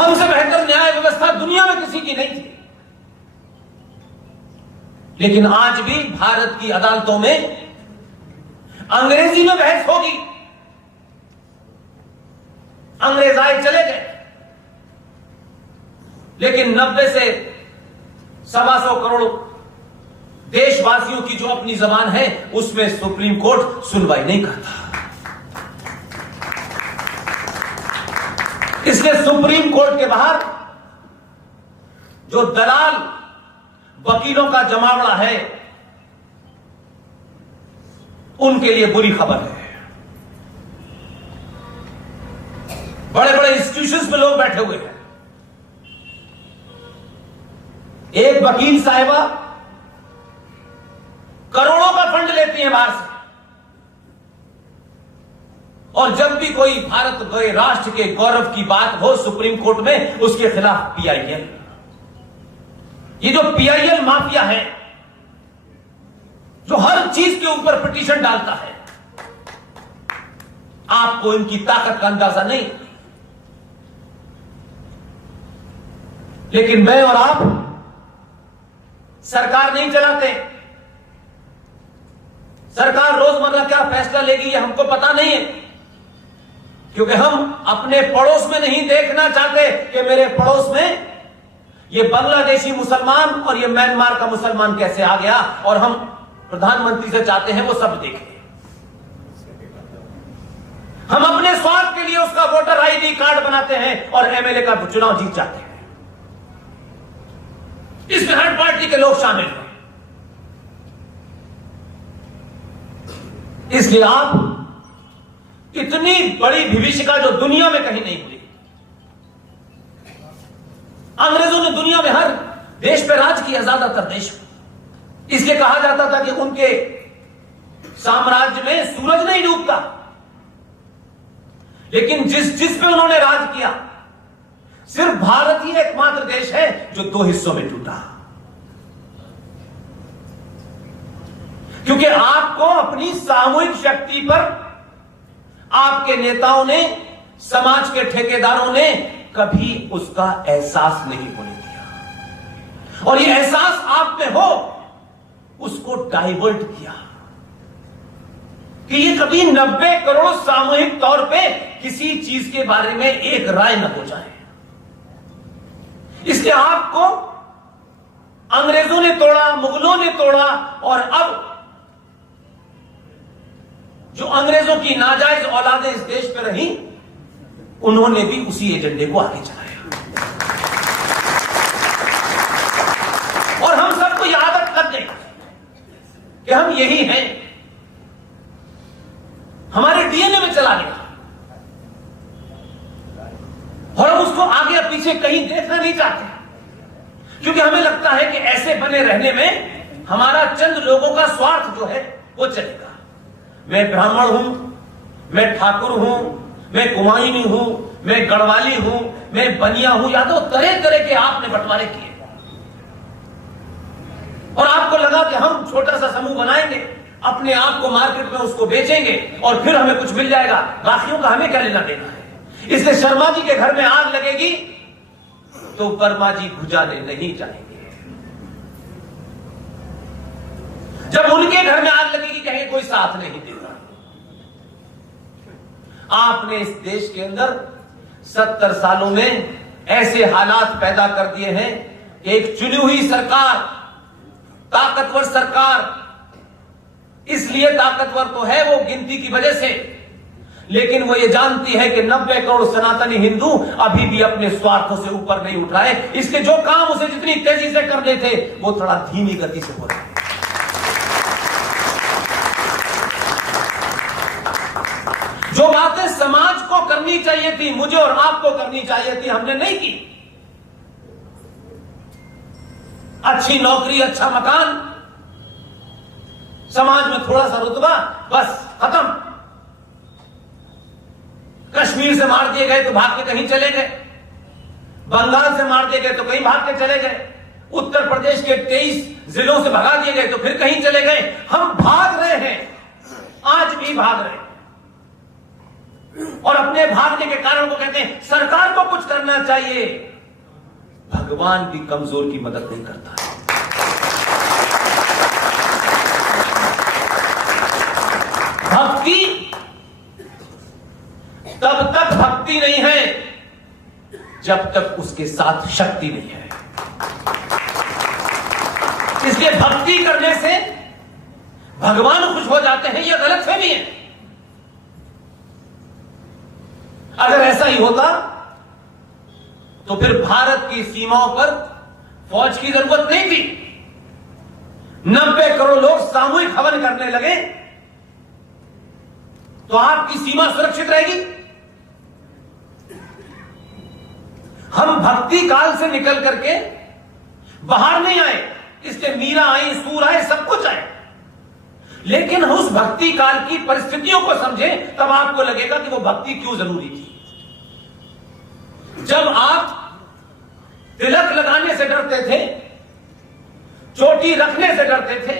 हमसे बेहतर न्याय व्यवस्था दुनिया में किसी की नहीं थी। लेकिन आज भी भारत की अदालतों में अंग्रेजी में बहस होगी। अंग्रेज आए चले गए, लेकिन 90 से 125 करोड़ देशवासियों की जो अपनी जबान है उसमें सुप्रीम कोर्ट सुनवाई नहीं करता। इसलिए सुप्रीम कोर्ट के बाहर जो दलाल वकीलों का जमावड़ा है उनके लिए बुरी खबर है। बड़े बड़े इंस्टीट्यूशंस में लोग बैठे हुए हैं। एक वकील साहिबा करोड़ों का फंड लेती है बाहर से, और जब भी कोई भारत के राष्ट्र के गौरव की बात हो सुप्रीम कोर्ट में उसके खिलाफ पीआईएल, ये जो पीआईएल माफिया है जो हर चीज के ऊपर पिटीशन डालता है, आपको इनकी ताकत का अंदाजा नहीं। लेकिन मैं और आप सरकार नहीं चलाते। सरकार रोजमर्रा क्या फैसला लेगी ये हमको पता नहीं है, क्योंकि हम अपने पड़ोस में नहीं देखना चाहते कि मेरे पड़ोस में ये बांग्लादेशी मुसलमान और ये म्यांमार का मुसलमान कैसे आ गया, और हम प्रधानमंत्री से चाहते हैं वो सब देखें। हम अपने स्वार्थ के लिए उसका वोटर आईडी कार्ड बनाते हैं और एमएलए का चुनाव जीत जाते हैं। इसमें हर पार्टी के लोग शामिल हैं। इसलिए आप इतनी बड़ी विभीषिका जो दुनिया में कहीं नहीं हुई। अंग्रेजों ने दुनिया में हर देश पे राज किया, ज्यादातर देश में। इसलिए कहा जाता था कि उनके साम्राज्य में सूरज नहीं डूबता, लेकिन जिस पे उन्होंने राज किया सिर्फ भारत ही एकमात्र देश है जो 2 हिस्सों में टूटा। क्योंकि आपको अपनी सामूहिक शक्ति पर आपके नेताओं ने, समाज के ठेकेदारों ने कभी उसका एहसास नहीं होने दिया, और ये एहसास आप में हो उसको डाइवर्ट किया कि ये कभी 90 करोड़ सामूहिक तौर पे किसी चीज के बारे में एक राय न हो जाए। इसलिए आपको अंग्रेजों ने तोड़ा, मुगलों ने तोड़ा, और अब जो अंग्रेजों की नाजायज औलादें इस देश पे रही उन्होंने भी उसी एजेंडे को आगे चलाया। और हम सबको ये आदत कर दें कि हम यही हैं, हमारे डीएनए में चला गया, और हम उसको आगे या पीछे कहीं देखना नहीं चाहते, क्योंकि हमें लगता है कि ऐसे बने रहने में हमारा चंद लोगों का स्वार्थ जो है वो चलेगा। मैं ब्राह्मण हूं, मैं ठाकुर हूं, मैं कुमायूनी हूं, मैं गढ़वाली हूं, मैं बनिया हूं, या तो तरह तरह के आपने बंटवारे किए, और आपको लगा कि हम छोटा सा समूह बनाएंगे, अपने आप को मार्केट में उसको बेचेंगे और फिर हमें कुछ मिल जाएगा, बाकियों का हमें क्या लेना देना है। इसलिए शर्मा जी के घर में आग लगेगी तो वर्मा जी बुझाने नहीं जाएंगे। जब उनके घर में आग लगेगी कहेंगे कोई साथ नहीं देगा। आपने इस देश के अंदर 70 सालों में ऐसे हालात पैदा कर दिए हैं कि एक चुनी हुई सरकार, ताकतवर सरकार, इसलिए ताकतवर तो है वो गिनती की वजह से, लेकिन वो ये जानती है कि 90 करोड़ सनातनी हिंदू अभी भी अपने स्वार्थों से ऊपर नहीं उठ रहे। इसके जो काम उसे जितनी तेजी से करने थे वो थोड़ा धीमी गति से हो रहे हैं। जो बातें समाज को करनी चाहिए थी, मुझे और आपको करनी चाहिए थी, हमने नहीं की। अच्छी नौकरी, अच्छा मकान, समाज में थोड़ा सा रुतबा, बस खत्म। कश्मीर से मार दिए गए तो भाग के कहीं चले गए, बंगाल से मार दिए गए तो कहीं भाग के चले गए, उत्तर प्रदेश के 23 जिलों से भगा दिए गए तो फिर कहीं चले गए। हम भाग रहे हैं, आज भी भाग रहे हैं। और अपने भागने के कारण को कहते हैं सरकार को कुछ करना चाहिए। भगवान भी कमजोर की मदद नहीं करता है। भक्ति तब तक भक्ति नहीं है जब तक उसके साथ शक्ति नहीं है। इसलिए भक्ति करने से भगवान खुश हो जाते हैं, यह गलतफहमी है। अगर ऐसा ही होता तो फिर भारत की सीमाओं पर फौज की जरूरत नहीं थी। 90 करोड़ लोग सामूहिक हवन करने लगे तो आपकी सीमा सुरक्षित रहेगी। हम भक्ति काल से निकल करके बाहर नहीं आए, इसलिए मीरा आई, सूर आए, सब कुछ आए, लेकिन उस भक्ति काल की परिस्थितियों को समझे तब आपको लगेगा कि वो भक्ति क्यों जरूरी थी। जब आप तिलक लगाने से डरते थे, चोटी रखने से डरते थे,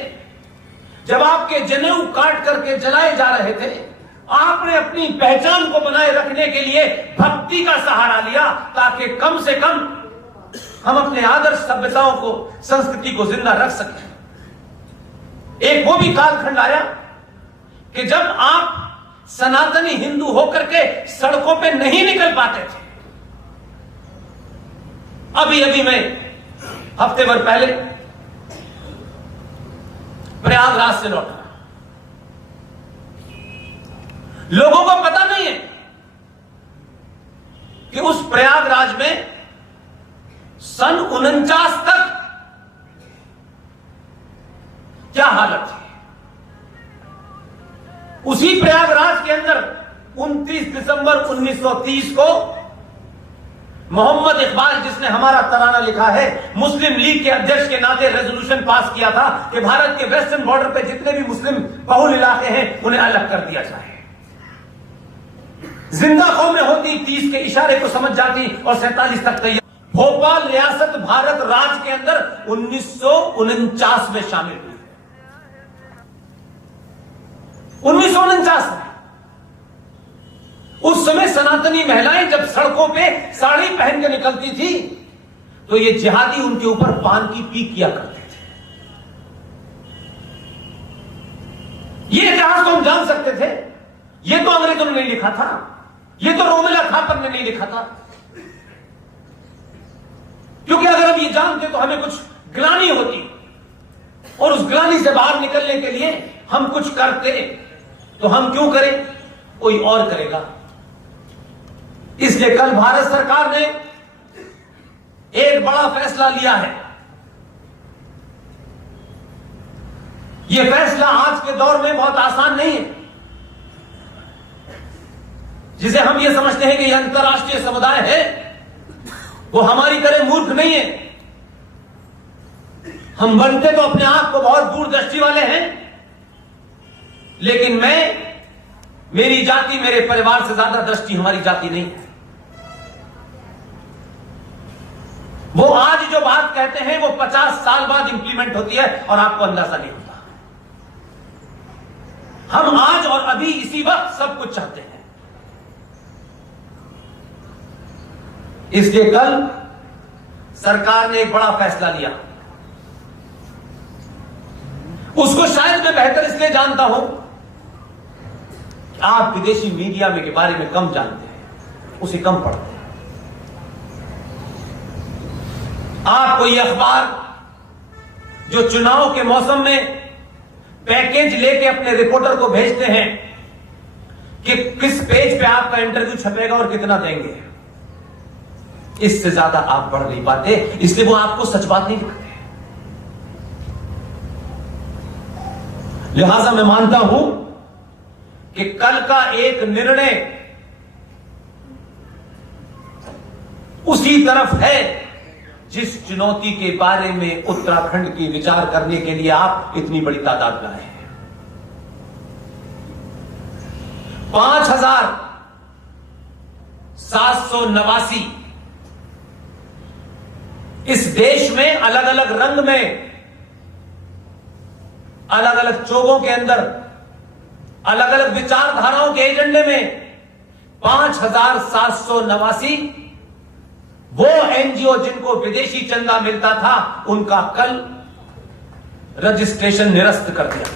जब आपके जनेऊ काट करके जलाए जा रहे थे, आपने अपनी पहचान को बनाए रखने के लिए भक्ति का सहारा लिया ताकि कम से कम हम अपने आदर्श सभ्यताओं को, संस्कृति को जिंदा रख सकें। एक वो भी कालखंड आया कि जब आप सनातनी हिंदू होकर के सड़कों पे नहीं निकल पाते थे। अभी अभी मैं हफ्ते भर पहले प्रयागराज से लौटा। लोगों को पता नहीं है कि उस प्रयागराज में सन 49 तक क्या हालत थी। उसी प्रयागराज के अंदर 29 दिसंबर 1930 को मोहम्मद इकबाल, जिसने हमारा तराना लिखा है, मुस्लिम लीग के अध्यक्ष के नाते रेजोल्यूशन पास किया था कि भारत के वेस्टर्न बॉर्डर पे जितने भी मुस्लिम बहुल इलाके हैं उन्हें अलग कर दिया जाए। जिंदा कौमें होती 30 के इशारे को समझ जाती और 47 तक तैयार। भोपाल रियासत भारत राज्य के अंदर 1949 में शामिल हुई। 1949 में उस समय सनातनी महिलाएं जब सड़कों पे साड़ी पहन के निकलती थी तो ये जिहादी उनके ऊपर पान की पीक किया करते थे। ये इतिहास तो हम जान सकते थे, ये तो अंग्रेजों ने नहीं लिखा था, ये तो रोमिला थापर ने नहीं लिखा था। क्योंकि अगर हम ये जानते तो हमें कुछ ग्लानि होती और उस ग्लानि से बाहर निकलने के लिए हम कुछ करते। तो हम क्यों करें, कोई और करेगा। इसलिए कल भारत सरकार ने एक बड़ा फैसला लिया है। यह फैसला आज के दौर में बहुत आसान नहीं है। जिसे हम ये समझते हैं कि यह अंतर्राष्ट्रीय समुदाय है, वो हमारी तरह मूर्ख नहीं है। हम बनते तो अपने आप को बहुत दूरदृष्टि वाले हैं, लेकिन मेरी जाति, मेरे परिवार से ज्यादा दृष्टि हमारी जाति नहीं है। वो आज जो बात कहते हैं वो 50 साल बाद इंप्लीमेंट होती है और आपको अंदाजा नहीं होता। हम आज और अभी इसी वक्त सब कुछ चाहते हैं। इसलिए कल सरकार ने एक बड़ा फैसला लिया। उसको शायद मैं बेहतर इसलिए जानता हूं कि आप विदेशी मीडिया में के बारे में कम जानते हैं, उसे कम पढ़ते हैं। आपको यह अखबार जो चुनाव के मौसम में पैकेज लेके अपने रिपोर्टर को भेजते हैं कि किस पेज पे आपका इंटरव्यू छपेगा और कितना देंगे, इससे ज्यादा आप पढ़ नहीं पाते, इसलिए वो आपको सच बात नहीं लिखते। लिहाजा मैं मानता हूं कि कल का एक निर्णय उसी तरफ है जिस चुनौती के बारे में उत्तराखंड की विचार करने के लिए आप इतनी बड़ी तादाद लाए हैं। 5,789 इस देश में अलग अलग रंग में, अलग अलग चोगों के अंदर, अलग अलग विचारधाराओं के एजेंडे में 5,789 वो एनजीओ जिनको विदेशी चंदा मिलता था, उनका कल रजिस्ट्रेशन निरस्त कर दिया।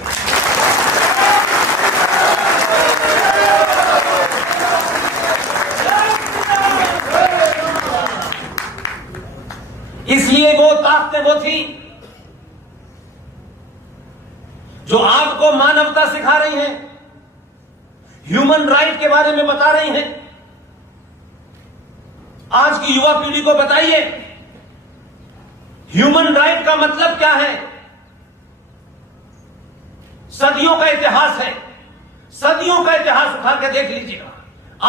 इसलिए वो ताकतें वो थी जो आपको मानवता सिखा रही हैं, ह्यूमन राइट के बारे में बता रही हैं। आज की युवा पीढ़ी को बताइए, ह्यूमन राइट का मतलब क्या है। सदियों का इतिहास है, सदियों का इतिहास उठा के देख लीजिएगा।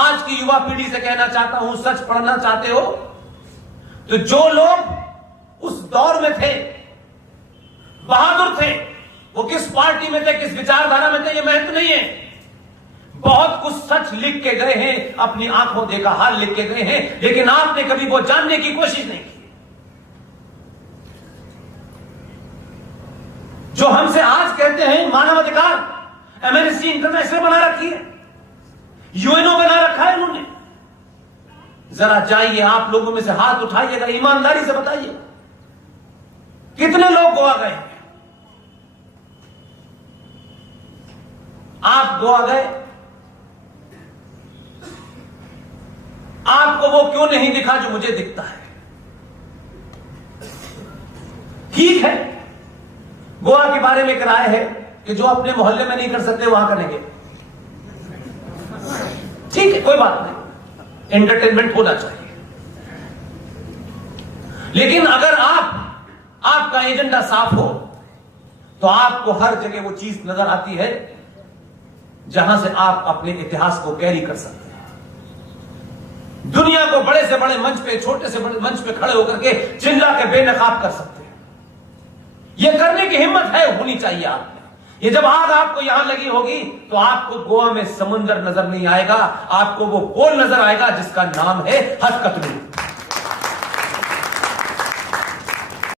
आज की युवा पीढ़ी से कहना चाहता हूं, सच पढ़ना चाहते हो तो जो लोग उस दौर में थे, बहादुर थे, वो किस पार्टी में थे, किस विचारधारा में थे, ये महत्व नहीं है। बहुत कुछ सच लिख के गए हैं, अपनी आंखों देखा हाल लिख के गए हैं, लेकिन आपने कभी वो जानने की कोशिश नहीं की। जो हमसे आज कहते हैं मानवाधिकार, एमनेस्टी इंटरनेशनल बना रखी है, यूएनओ बना रखा है उन्होंने। जरा जाइए, आप लोगों में से हाथ उठाइएगा, ईमानदारी से बताइए कितने लोग गोवा गए हैं। आप गोवा गए, आपको वो क्यों नहीं दिखा जो मुझे दिखता है। ठीक है, गोवा के बारे में एक राय है कि जो अपने मोहल्ले में नहीं कर सकते वहां करेंगे। ठीक है, कोई बात नहीं, एंटरटेनमेंट होना चाहिए। लेकिन अगर आपका एजेंडा साफ हो तो आपको हर जगह वो चीज नजर आती है जहां से आप अपने इतिहास को कैरी कर सकते हैं। दुनिया को बड़े से बड़े मंच पे, छोटे से बड़े मंच पे खड़े होकर के चिल्ला के बेनकाब कर सकते हैं। यह करने की हिम्मत है, होनी चाहिए आप में। ये जब आग आपको यहां लगी होगी तो आपको गोवा में समुंदर नजर नहीं आएगा, आपको वो पोल नजर आएगा जिसका नाम है हरकत।